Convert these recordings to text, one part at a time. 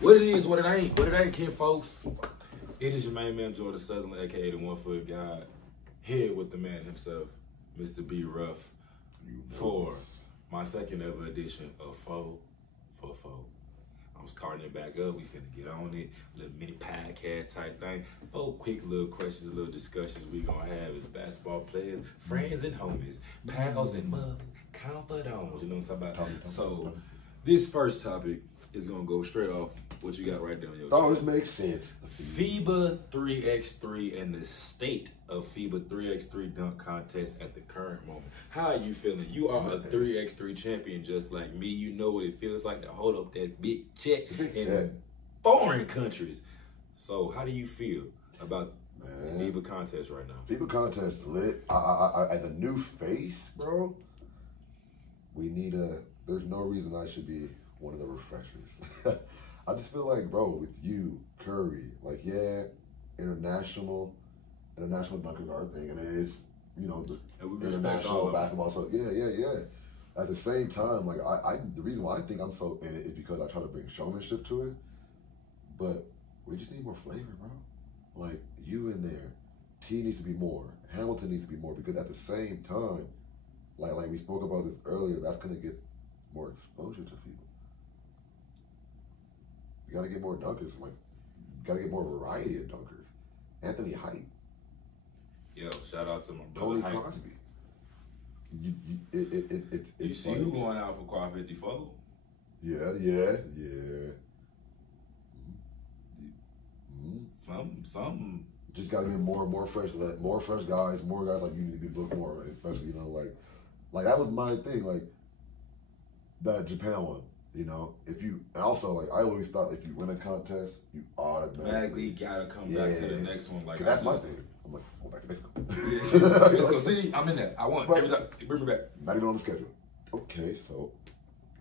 What it is, what it ain't, kid folks. It is your main man, Jordan Sutherland, aka the 1 Foot God, here with the man himself, Mr. B. Ruff, for my second ever edition of Foe for Foe. I'm starting it back up. We finna get on it. Little mini podcast type thing. 4 quick little questions, little discussions we gonna have as basketball players, friends and homies, pals and mother, confidants. You know what I'm talking about? So this first topic is gonna go straight off what you got right there on your chest. This makes sense. FIBA 3x3 and the state of FIBA 3x3 dunk contest at the current moment. How are you feeling? You are a 3x3 champion just like me. You know what it feels like to hold up that big check in foreign countries. So how do you feel about the FIBA contest right now? FIBA contest lit. As a new face, bro, we need there's no reason I should be one of the refreshers. I just feel like, bro, with you, Curry, like, yeah, international dunker guard thing, and it is, you know, the international basketball. So yeah. At the same time, like, the reason why I think I'm so in it is because I try to bring showmanship to it. But we just need more flavor, bro. Like, you in there, T needs to be more, Hamilton needs to be more, because at the same time, like we spoke about this earlier, that's gonna get more exposure to people. You gotta get more dunkers. Like, you gotta get more variety of dunkers. Anthony Height. Yo, shout out to my brother Height. Crosby. You see who going out for quad 54? Yeah. Some. Just gotta get more fresh guys, more guys like you need to be booked more, especially, you know, like that was my thing, like that Japan one. You know, and also, like, I always thought if you win a contest, you automatically gotta come back to the next one. Like, that's my thing. I'm like, go back to Mexico. Yeah. Mexico City, I'm in there. I want every time. Bring me back. Not even on the schedule. Okay, so,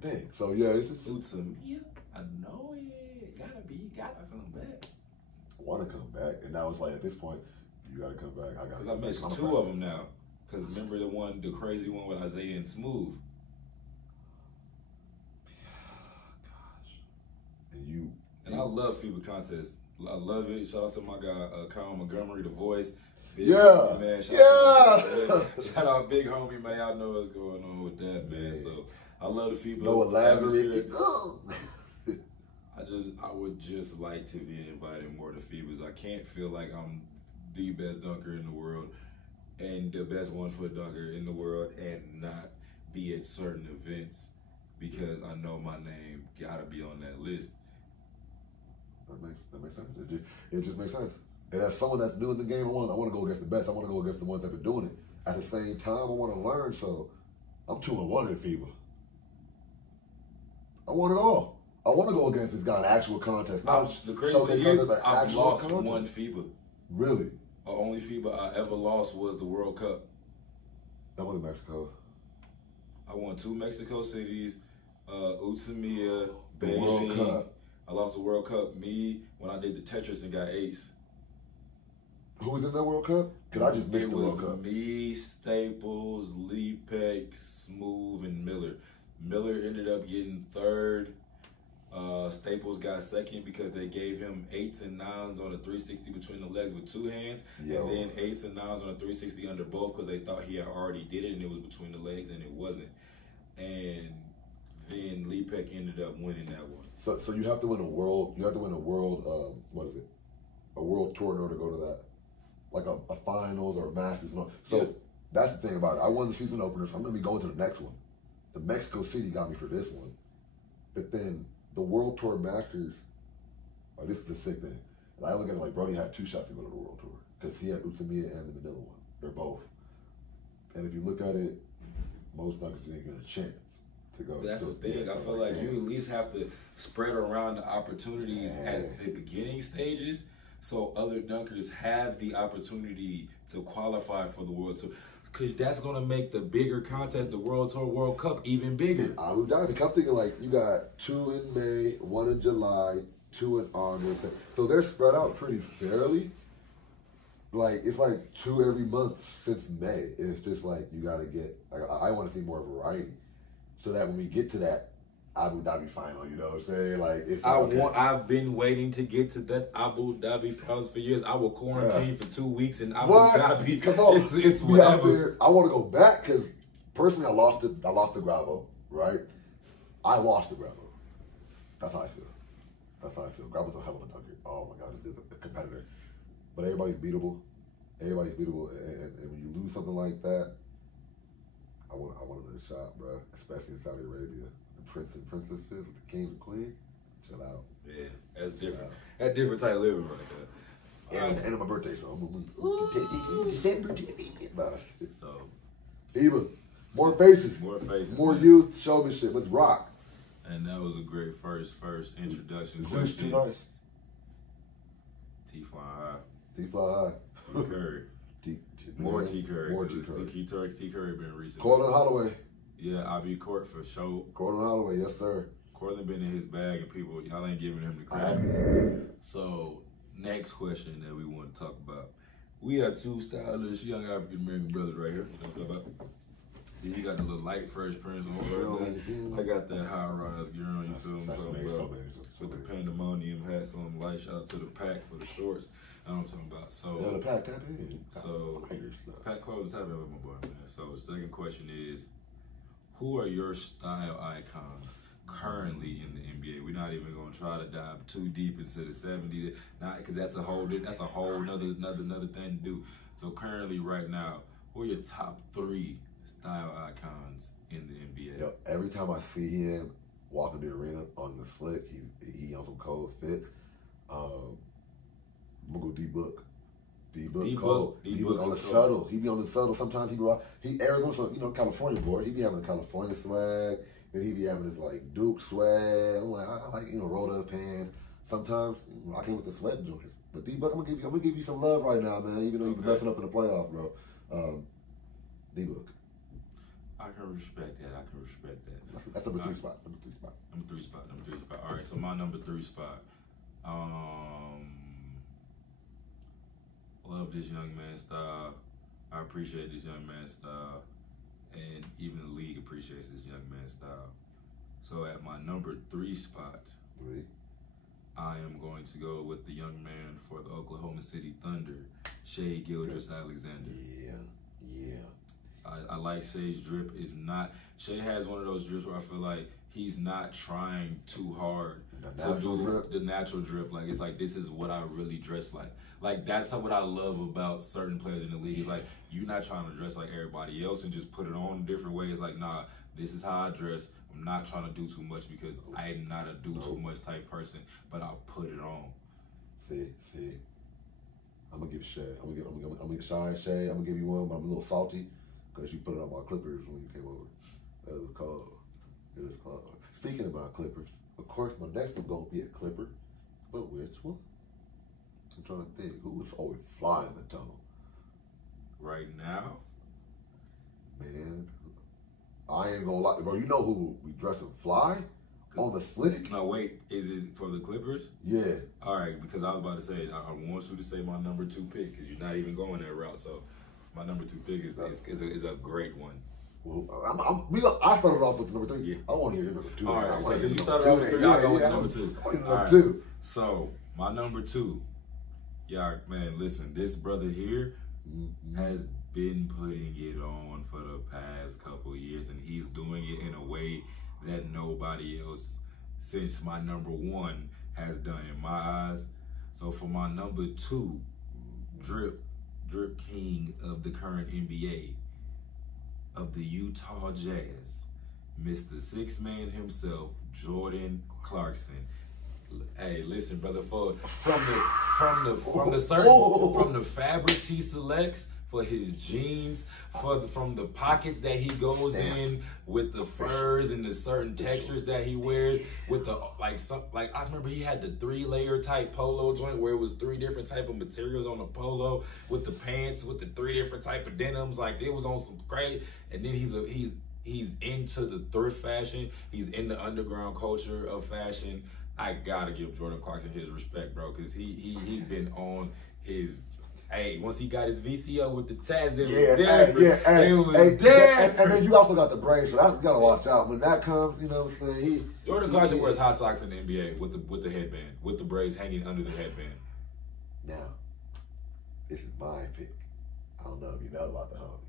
dang. So, yeah, it's just. Yeah, I know it. Gotta come back. I want to come back. And now it's like, at this point, you gotta come back. Because I mentioned 2 of them now. Because remember the crazy one with Isaiah and Smooth? And I love FIBA contests. I love it. Shout out to my guy, Kyle Montgomery, the voice. Big homie, man. Shout out big homie, man. Y'all know what's going on with that, man. So I love the FIBA. No elaborate. I would just like to be invited more to FIBAs. I can't feel like I'm the best dunker in the world and the best 1 foot dunker in the world and not be at certain events because I know my name gotta be on that list. That makes sense. It just makes sense. And as someone that's new in the game, I want to go against the best. I want to go against the ones that have been doing it. At the same time, I want to learn. So I'm 2-1 in FIBA. I want it all. I want to go against this guy in actual contest. The crazy thing is, I've lost 1 FIBA. Really? The only FIBA I ever lost was the World Cup. That was in Mexico. I won 2 Mexico cities, Utsumiya, Beijing. I lost the World Cup. Me, when I did the Tetris and got ace. Who was in that World Cup? Because I just missed the World Cup. It was me, Staples, Lee Peck, Smooth, and Miller. Miller ended up getting 3rd. Staples got 2nd because they gave him 8s and 9s on a 360 between the legs with 2 hands. And then 8s and 9s on a 360 under both because they thought he had already did it and it was between the legs and it wasn't. And then Lee Peck ended up winning that one. So you have to win a world. You have to win a world. What is it? A world tour in order to go to that, like a finals or a Masters. So that's the thing about it. I won the season opener. So I'm gonna be going to the next one. The Mexico City got me for this one, but then the World Tour Masters. Oh, this is a sick thing. And I look at it like Brody had 2 shots to go to the World Tour because he had Utsumiya and the Manila one. They're both. And if you look at it, most dunkers ain't get a chance. That's the thing. I feel like you at least have to spread around the opportunities at the beginning stages so other dunkers have the opportunity to qualify for the World Tour. Because that's going to make the bigger contest, the World Tour World Cup, even bigger. I'm thinking like you got 2 in May, 1 in July, 2 in August. So they're spread out pretty fairly. Like, it's like 2 every month since May. And it's just like you got to get, like, I want to see more variety. So that when we get to that, Abu Dhabi final. You know what I'm saying? Like it's. I've been waiting to get to that Abu Dhabi finals for years. I will quarantine for 2 weeks in Abu Dhabi. Come on, it's whatever. I want to go back because personally, I lost the Gravo. Right? I lost the Gravo. That's how I feel. That's how I feel. Gravo's a hell of a dunker. Oh my God, this is a competitor. But everybody's beatable. Everybody's beatable, and when you lose something like that, I want another shot, bro. Especially in Saudi Arabia, the prince and princesses, the kings and queens. Chill out. Yeah, that's different. That different type of living right there. And on my birthday, so I'm gonna December. So, Fiba, more faces, more youth, showmanship. Let's rock. And that was a great first introduction. Zeus too nice. T fly high. T fly high. T Curry. More T Curry. More T Curry. T Curry been recently. Cortland Holloway. Yeah, I be court for sure. Cortland Holloway, yes sir. Cortland been in his bag, and people, y'all ain't giving him the credit. So, next question that we want to talk about. We have two stylish young African American brothers right here. You know what I'm talking about? See, you got the little light Fresh Prince on. I got that high rise gear on. You feel what I'm talking about? With the pandemonium hats on, light. Shout out to the pack for the shorts. I know what I'm talking about. So yeah, the pack tap in. So pack clothes tap in with my boy, man. So the second question is, who are your style icons currently in the NBA? We're not even gonna try to dive too deep into the 70s, not because that's a whole another thing to do. So currently, right now, who are your top 3 style icons in the NBA? Yo, every time I see him walking the arena on the slick, he on some cold fits. I'm gonna go D-Book. D-Book on the subtle. He be on the subtle. Sometimes he Arizona, you know, California boy. He be having a California swag. Then he be having this like Duke swag. I'm like, I like, you know, rolled up pants. Sometimes I came with the sweat joints. But D-Book, I'm gonna give you some love right now, man. Even though you've been messing up in the playoffs, bro. D-Book. I can respect that. That's number 3 spot. Number three spot. All right, so my number 3 spot. Love this young man's style. I appreciate this young man's style. And even the league appreciates this young man's style. So at my number 3 spot, I am going to go with the young man for the Oklahoma City Thunder, Shai Gilgeous-Alexander. I like Shai's drip. Shai has one of those drips where I feel like he's not trying too hard to do the natural drip. Like, it's like, this is what I really dress like. Like, that's what I love about certain players in the league. It's like, you're not trying to dress like everybody else and just put it on a different way. It's like, nah, this is how I dress. I'm not trying to do too much because I'm not a do too much type person, but I'll put it on. See. I'm gonna give Shai. I'm gonna give Shai. I'm gonna give you one, but I'm a little salty because you put it on my Clippers when you came over. It was cold. Speaking about Clippers, of course, my next one gonna be a Clipper, but which one? I'm trying to think. Who was always flying the tunnel? Right now? Man, I ain't gonna lie. Bro, you know who we dressed him fly? On the slick? No, wait. Is it for the Clippers? Yeah. All right, because I was about to say, I want you to say my number 2 pick because you're not even going that route. So my number 2 pick is a great one. Well, I started off with number 3. Yeah. I want to hear number 2. All right, so since you started off with 3, I'll go with number 2. I want number 2. So my number 2. Y'all, man, listen, this brother here has been putting it on for the past couple of years, and he's doing it in a way that nobody else since my number 1 has done in my eyes. So for my number 2, drip king of the current NBA, of the Utah Jazz, Mr. Six Man himself, Jordan Clarkson. Hey, listen, brother, from the fabrics he selects for his jeans, from the pockets that he goes in, with the furs and the certain textures that he wears, with the like I remember he had the 3-layer type polo joint where it was 3 different type of materials on the polo, with the pants with the 3 different type of denims. Like, it was on some great. And then he's into the thrift fashion. He's in the underground culture of fashion. I gotta give Jordan Clarkson his respect, bro, because he been on his Hey, once he got his VCO with the tats, it Yeah, was different. it was and different. then you also got the braids, so that, you gotta watch out. When that comes, you know what I'm saying? Jordan Clarkson wears hot socks in the NBA with the headband, with the braids hanging under the headband. Now, this is my pick. I don't know if you know about the homie.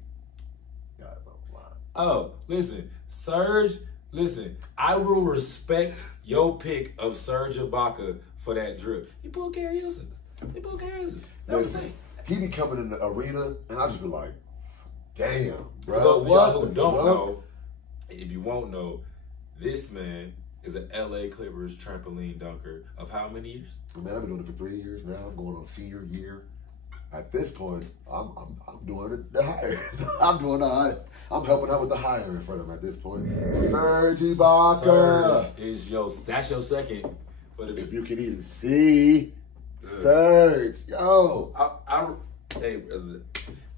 God, I'm lying. Oh, listen, Serge, listen, I will respect your pick of Serge Ibaka for that drip. He pulled Gary Houston. That was the thing. He be coming in the arena, and I just be like, damn, bro. But for y'all who don't know, if you won't know, this man is an LA Clippers trampoline dunker of how many years? Man, I've been doing it for 3 years now. I'm going on senior year. At this point, I'm doing the hire. I'm helping out with the hiring for them at this point. Serge Ibaka. That's your second. But if you can even see Serge, yo. Hey,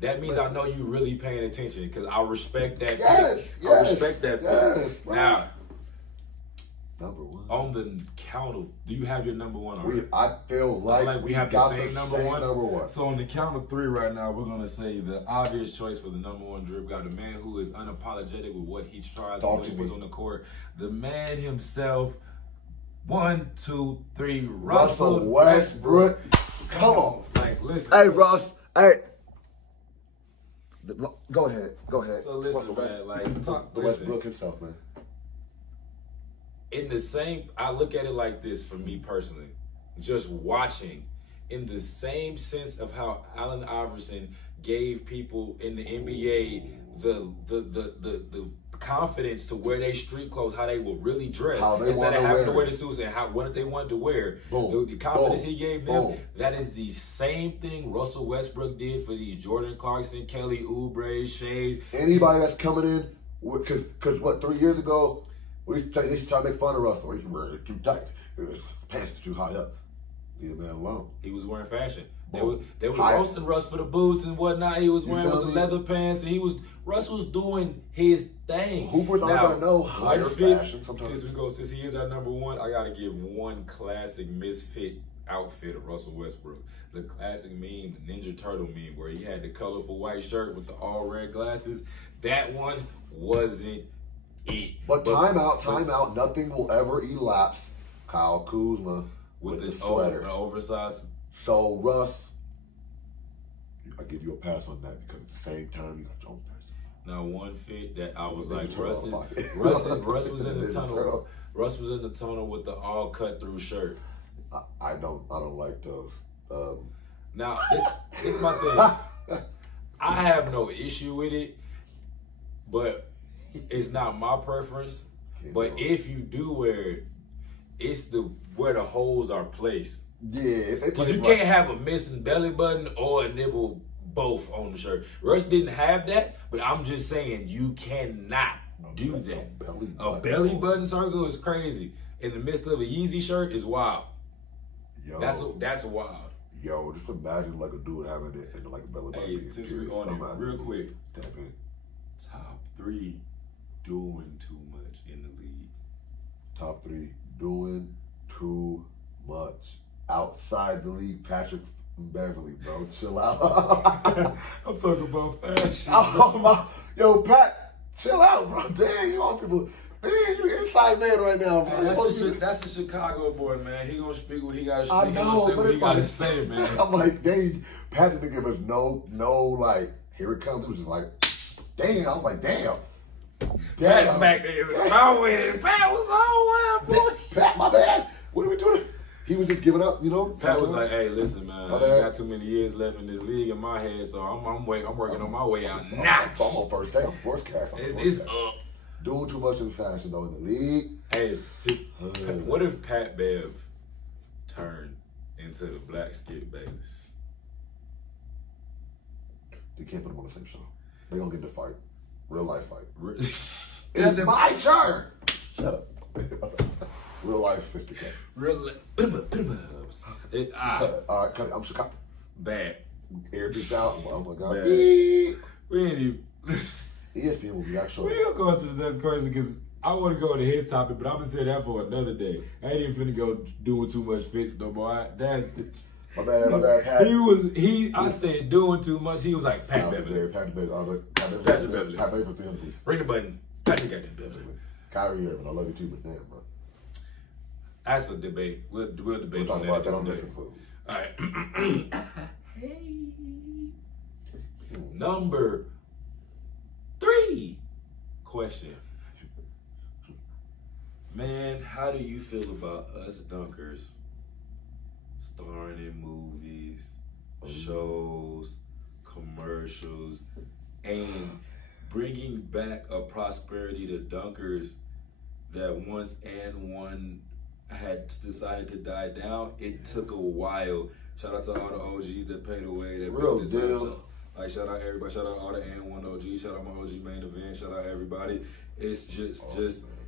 that means I know you really paying attention because I respect that. Yes. I respect that. Yes, now, number one. On the count of, do you have your number one already? I feel like we have the same number one. Number one. So on the count of 3 right now, we're gonna say the obvious choice for the number one drip guy, the man who is unapologetic with what he tries, what he was on the court, the man himself. 1, 2, 3. Russell Westbrook. Come on. Like, listen. Hey, Russ. Hey. Go ahead. So listen, man. Like, talk. Westbrook himself, man. In the same, I look at it like this for me personally. Just watching, in the same sense of how Allen Iverson gave people in the NBA the confidence to wear their street clothes, how they will really dress instead of having to wear the suits and what they wanted to wear. The confidence he gave them, that is the same thing Russell Westbrook did for these Jordan Clarkson, Kelly Oubre, Shade. Anybody that's coming in, because what, 3 years ago, they used to try to make fun of Russell. He's wearing it too tight. His pants are too high up. Leave the man alone. He was wearing fashion. They were roasting Russ for the boots and whatnot. He was wearing with the leather pants, and Russ was doing his thing. Hoopers aren't gonna know higher fashion sometimes. Since he is our number one, I gotta give one classic misfit outfit of Russell Westbrook. The classic meme, the Ninja Turtle meme, where he had the colorful white shirt with the all red glasses. That one wasn't it. But time out. Nothing will ever elapse Kyle Kuzma with the sweater. Oversized. So, Russ, I give you a pass on that because at the same time, you got your own pass. Now, one fit that I was like, Russ was in the tunnel. Russ was in the tunnel with the all cut through shirt. I don't like those. Now, it's my thing. I have no issue with it, but it's not my preference. But if you do wear it, it's where the holes are placed. Yeah, because you can't have a missing belly button or a nipple both on the shirt. Russ didn't have that, but I'm just saying you cannot do that. A belly button circle is crazy. In the midst of a Yeezy shirt is wild. Yo, that's wild. Yo, just imagine like a dude having it and like a belly button. Hey, since we on it, real quick, step in. Top 3 doing too much in the league. Top 3 doing too much outside the league. Patrick Beverly, bro, chill out. I'm talking about fashion. Oh my, yo, Pat, chill out, bro. Dang, you want people. Man, you inside man right now, bro. Hey, that's a Chicago boy, man. He gonna speak what he gotta speak. I know, he what he gotta say, man. I'm like, dang, Pat didn't give us no, like, here it comes. It was just like, damn. I was like, damn. Pat's back there. Pat was on wild, boy. Pat, my bad. What are we doing? He was just giving up, you know. Pat was like, "Hey, listen, man, I got too many years left in this league in my head, so I'm working on my way out now." I'm on first day. I'm sportscast. It's up. Doing too much in fashion though in the league. Hey, what if Pat Bev turned into the Black Skip Bayless? You can't put them on the same show. They're gonna get in a fight, real life fight. It's my turn. Shut up. Real life fisticuffs. All right, cut it. I'm Chicago. Bad. Air just out. Oh my God. Bad. We ain't even. ESPN will be actually. We ain't gonna go to the next question because I want to go to his topic, but I'm gonna say that for another day. I ain't even finna go doing too much fits no more. My bad, Pat. I said doing too much. He was like, Pat Beverly. Pat Beverly. Patrick Beverly. Pat Beverly for 3 please. Ring the button. Patrick got that Beverly. Kyrie Irving, I love you too, but damn, bro. That's a debate. We'll debate We'll talk about that on next episode. All right. Hey. Number 3 question. Man, how do you feel about us dunkers starring in movies, shows, commercials, and bringing back a prosperity to dunkers that once and one had decided to die down? It took a while. Shout out to all the OGs that paid away. That real deal. Like, shout out everybody. Shout out all the N1 OGs. Shout out my OG main event. Shout out everybody. It's just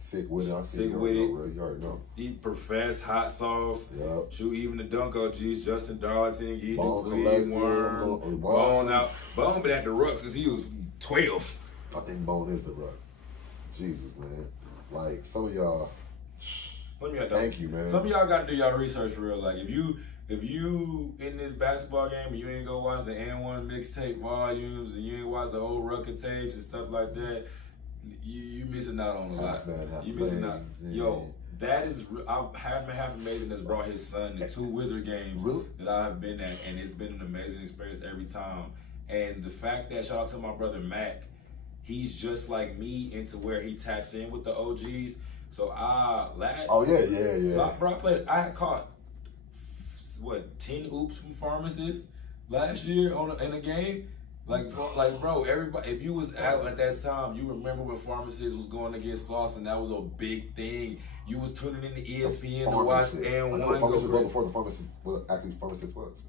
sick with it. Sick with it. You already know. Eat Profess, Hot Sauce. Yep. Shoot, even the Dunk OGs, Justin Darlington, Eden Bone Worm, Bone out. Bone been at the Ruck since he was 12. I think Bone is the Ruck. Jesus, man. Like, some of y'all, thank you, man. Some of y'all got to do y'all research for real. Like, if you in this basketball game and you ain't go watch the N1 mixtape volumes and you ain't watch the old Rucker tapes and stuff like that, you missing out on a lot. You missing out. Yo, that is, Half Man Half Amazing has brought his son to 2 Wizard games that I've been at, and it's been an amazing experience every time. And the fact that, shout out to my brother Mac, he's just like me into where he taps in with the OGs. So I caught 10 oops from pharmacists last year in a game. Like, bro, everybody, if you was out at that time, you remember when pharmacists was going against Sauce, and that was a big thing. You was tuning in to ESPN to watch N1 go before the pharmacist, what actually pharmacist was.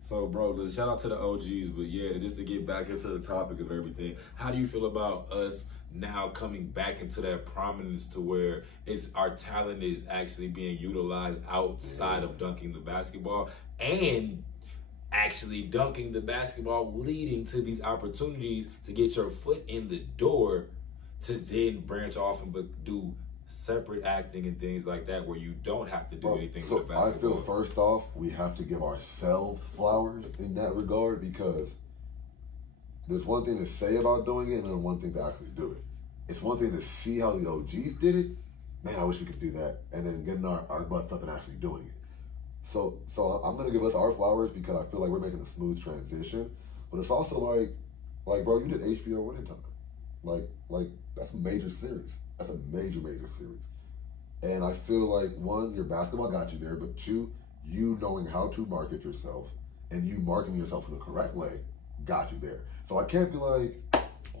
So, bro, shout out to the OGs, but yeah, just to get back into the topic of everything, how do you feel about us now coming back into that prominence to where our talent is actually being utilized outside of dunking the basketball and actually dunking the basketball, leading to these opportunities to get your foot in the door to then branch off and do separate acting and things like that where you don't have to do anything with the basketball? I feel first off, we have to give ourselves flowers in that regard, because there's one thing to say about doing it and then one thing to actually do it. It's one thing to see how the OGs did it. Man, I wish we could do that. And then getting our butts up and actually doing it. So I'm going to give us our flowers because I feel like we're making a smooth transition. But it's also like bro, you did HBO Winning Time. Like that's a major series. That's a major series. And I feel like, 1, your basketball got you there, but 2, you knowing how to market yourself and you marketing yourself in the correct way got you there. So I can't be like,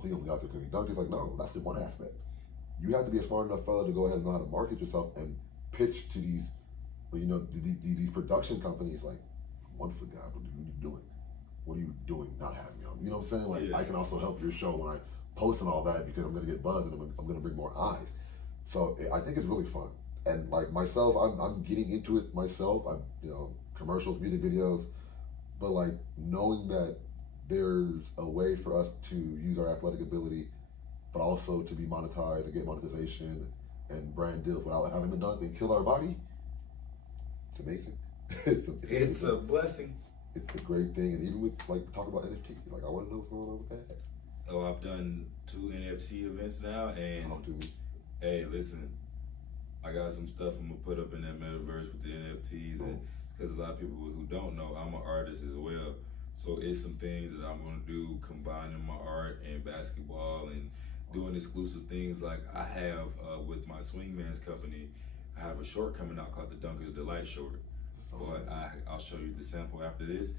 he only got there because he dunked. It's like, no, that's the one aspect. You have to be a smart enough fella to go ahead and know how to market yourself and pitch to these, these production companies. Like, one for God, what are you doing? What are you doing not having me on? You know what I'm saying? Like, yeah. I can also help your show when I post and all that because I'm going to get buzz and I'm going to bring more eyes. So I think it's really fun. And like myself, I'm getting into it myself. Commercials, music videos, but like knowing that there's a way for us to use our athletic ability, but also to be monetized and get monetization and brand deals without having to dunk and kill our body. It's amazing. It's a blessing. It's a great thing. And even with talk about NFT, like I want to know what's going on with that. Oh, I've done 2 NFT events now, and hey, listen, I got some stuff I'm gonna put up in that metaverse with the NFTs, and because a lot of people who don't know, I'm an artist as well. So it's some things that I'm gonna do, combining my art and basketball and doing exclusive things. Like I have with my Swingman's company, I have a short coming out called the Dunker's Delight Short. But I'll show you the sample after this.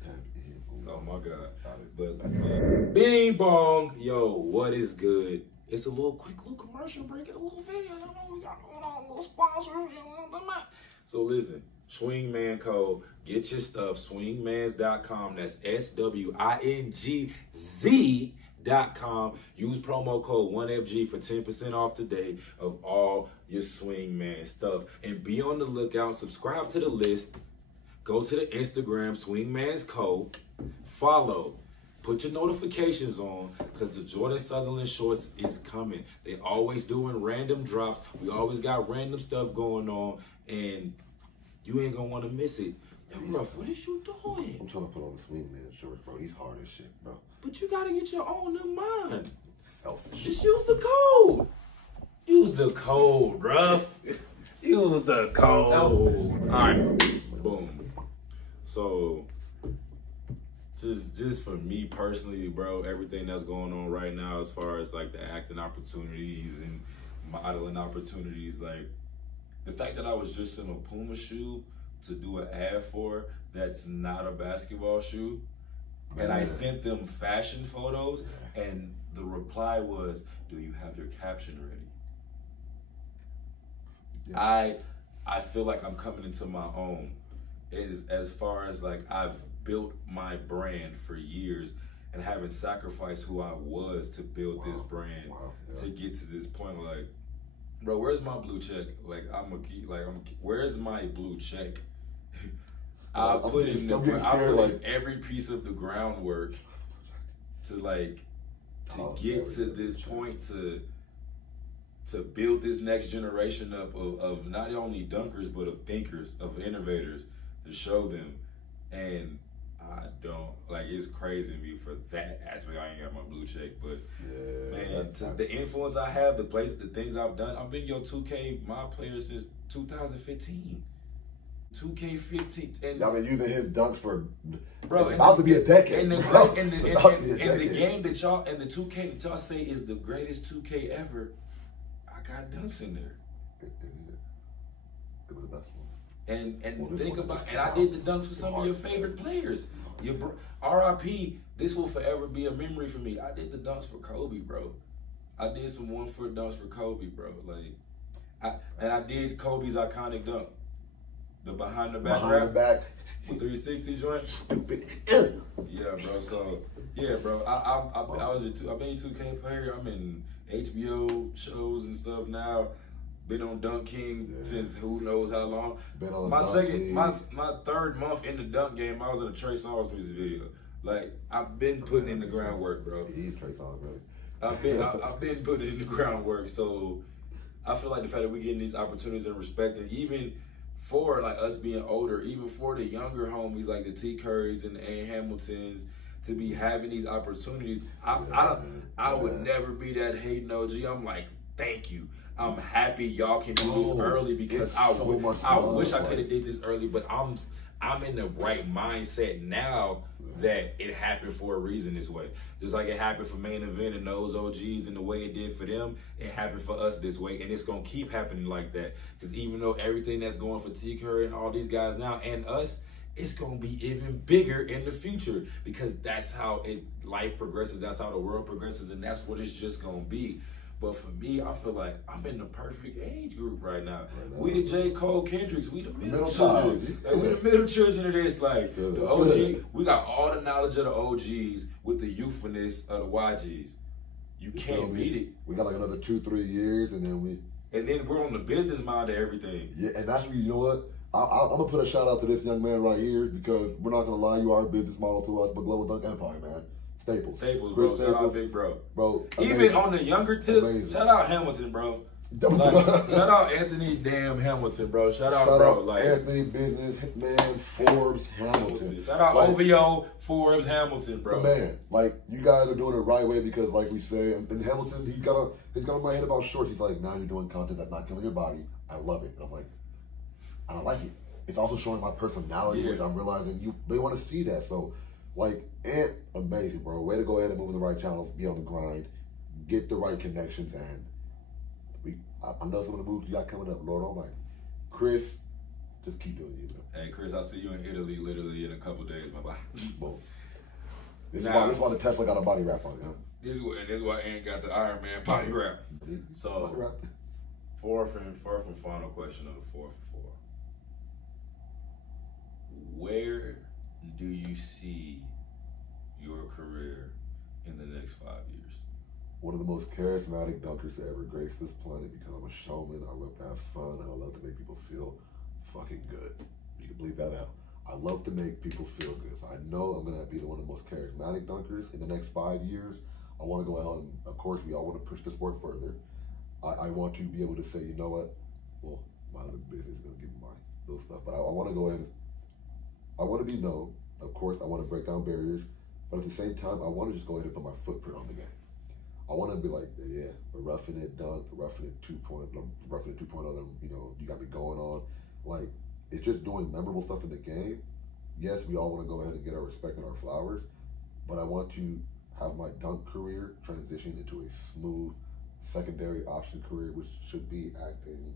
Oh my God. But bing bong, yo, what is good? It's a quick little commercial break and a little video. You know, we got a little sponsors. So listen, Swingman code, get your stuff, swingmans.com. That's SWINGZ.com. Use promo code 1FG for 10% off today of all your Swingman stuff. And be on the lookout, subscribe to the list. Go to the Instagram, Swingman's Code, follow, put your notifications on, because the Jordan Sutherland shorts is coming. They always doing random drops. We always got random stuff going on, and you ain't gonna want to miss it. Ruff, what is you doing? I'm trying to put on the swingman shorts, bro. These hard as shit, bro. But you gotta get your own in mind. Selfish. Just use the code. Use the code, Ruff. Use the code. All right, boom. So, just for me personally, bro, everything that's going on right now as far as like the acting opportunities and modeling opportunities, like the fact that I was just in a Puma shoe to do an ad for that's not a basketball shoe, and I sent them fashion photos, and the reply was, "Do you have your caption ready?" Yeah. I feel like I'm coming into my own. It is as far as like I've built my brand for years and having sacrificed who I was to build this brand to get to this point. Like, bro, where's my blue check? Like, where's my blue check? I put in every piece of the groundwork to get to this point to build this next generation up of not only dunkers but of thinkers, of innovators, to show them. And I don't, like, it's crazy to me for that aspect. I ain't got my blue check, but man, the influence I have, the things I've done. I've been your 2K mod player since 2015. 2K15, and y'all been using his dunks for, bro, it's about to be a decade. And the game that y'all, and the 2K that y'all say is the greatest 2K ever, I got dunks in there. It was the best one. And think about, and I did the dunks for some of your favorite players. R.I.P. This will forever be a memory for me. I did the dunks for Kobe, bro. I did some 1-foot dunks for Kobe, bro. Like, I did Kobe's iconic dunk. The behind the back with 360 joint. Stupid. Yeah, bro. So yeah, bro. I've been a 2K player. I'm in HBO shows and stuff now. Been on Dunk King since who knows how long. Been on my third month in the dunk game, I was in a Trey Songz music video. Like, I've been putting in the groundwork, bro. He's Trey Songz, really. I've been putting in the groundwork. So I feel like the fact that we're getting these opportunities and respect, and even for like us being older, even for the younger homies like the T. Currys and the A. Hamiltons, to be having these opportunities, I would never be that hating OG. I'm like, thank you. I'm happy y'all can do this early, because I wish I could have did this early, but I'm in the right mindset now that it happened for a reason this way. Just like it happened for Main Event and those OGs and the way it did for them, it happened for us this way, and it's gonna keep happening like that. Because even though everything that's going for T. Curry and all these guys now and us, it's gonna be even bigger in the future, because that's how life progresses, that's how the world progresses, and that's what it's just gonna be. But for me, I feel like I'm in the perfect age group right now. We the J. Cole Kendricks, we the middle children. Like, we the middle children of this. Like, the OG, we got all the knowledge of the OGs with the youthfulness of the YGs. You can't beat it. We got like another 2-3 years, and then we're on the business mind of everything. Yeah, and that's where, you know what? I'm going to put a shout out to this young man right here, because we're not going to lie, you are a business model to us, but Global Dunk Empire, man. Staples, bro. Shout out Big Bro. Amazing. Even on the younger tip, shout out Hamilton, bro. Like, shout out Anthony Hamilton, bro. Shout out bro. Like, Anthony Business, Hitman, Forbes, Hamilton. Shout out OVO, Forbes, Hamilton, bro. Man, like, you guys are doing it the right way, because like we say, and Hamilton, he's got on my head about shorts. He's like, now you're doing content that's not killing your body. I love it. And I'm like, I don't like it. It's also showing my personality, which I'm realizing they want to see that. So, like, Ant, amazing, bro. Way to go ahead and move in the right channels, be on the grind, get the right connections, and I know some of the moves you got coming up, Lord Almighty. Chris, just keep doing you, bro. Hey, Chris, I'll see you in Italy literally in a couple days. Bye-bye. Boom. This is why the Tesla got a body wrap on it, huh? This is why Ant got the Iron Man body wrap. So, body wrap. Fourth and final question of the 4 for 4. Where do you see your career in the next 5 years? One of the most charismatic dunkers to ever grace this planet, because I'm a showman. I love to have fun, and I love to make people feel fucking good. You can bleep that out. I love to make people feel good. So I know I'm going to be one of the most charismatic dunkers in the next 5 years. I want to go out and, of course, we all want to push the sport further. I want to be able to say, you know what? Well, my other business is going to give me my little stuff. But I want to go ahead and I want to be known. Of course, I want to break down barriers. But at the same time, I want to just go ahead and put my footprint on the game. I want to be like, yeah, the Ruffin It dunk, the Ruffin It 2.0, you know, you got me going on. Like, it's just doing memorable stuff in the game. Yes, we all want to go ahead and get our respect and our flowers, but I want to have my dunk career transition into a smooth secondary option career, which should be acting,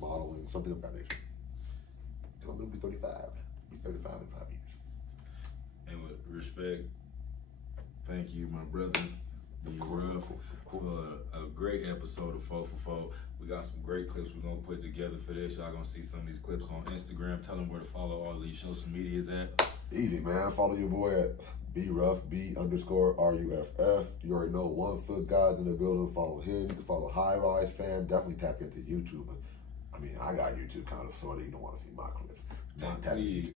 modeling, something of that nature. Because I'm going to be 35. Be 35 in 5 years. And with respect, thank you, my brother, B Ruff, for a great episode of 4 for 4. We got some great clips we're going to put together for this. Y'all going to see some of these clips on Instagram. Tell them where to follow all these social medias at. Easy, man. Follow your boy at B-Ruff, B_RUFF. You already know 1 Foot Guys in the building. Follow him. You can follow High Rise Fam. Definitely tap into YouTube. I mean, I got YouTube kind of sort of. You don't want to see my clips. Please.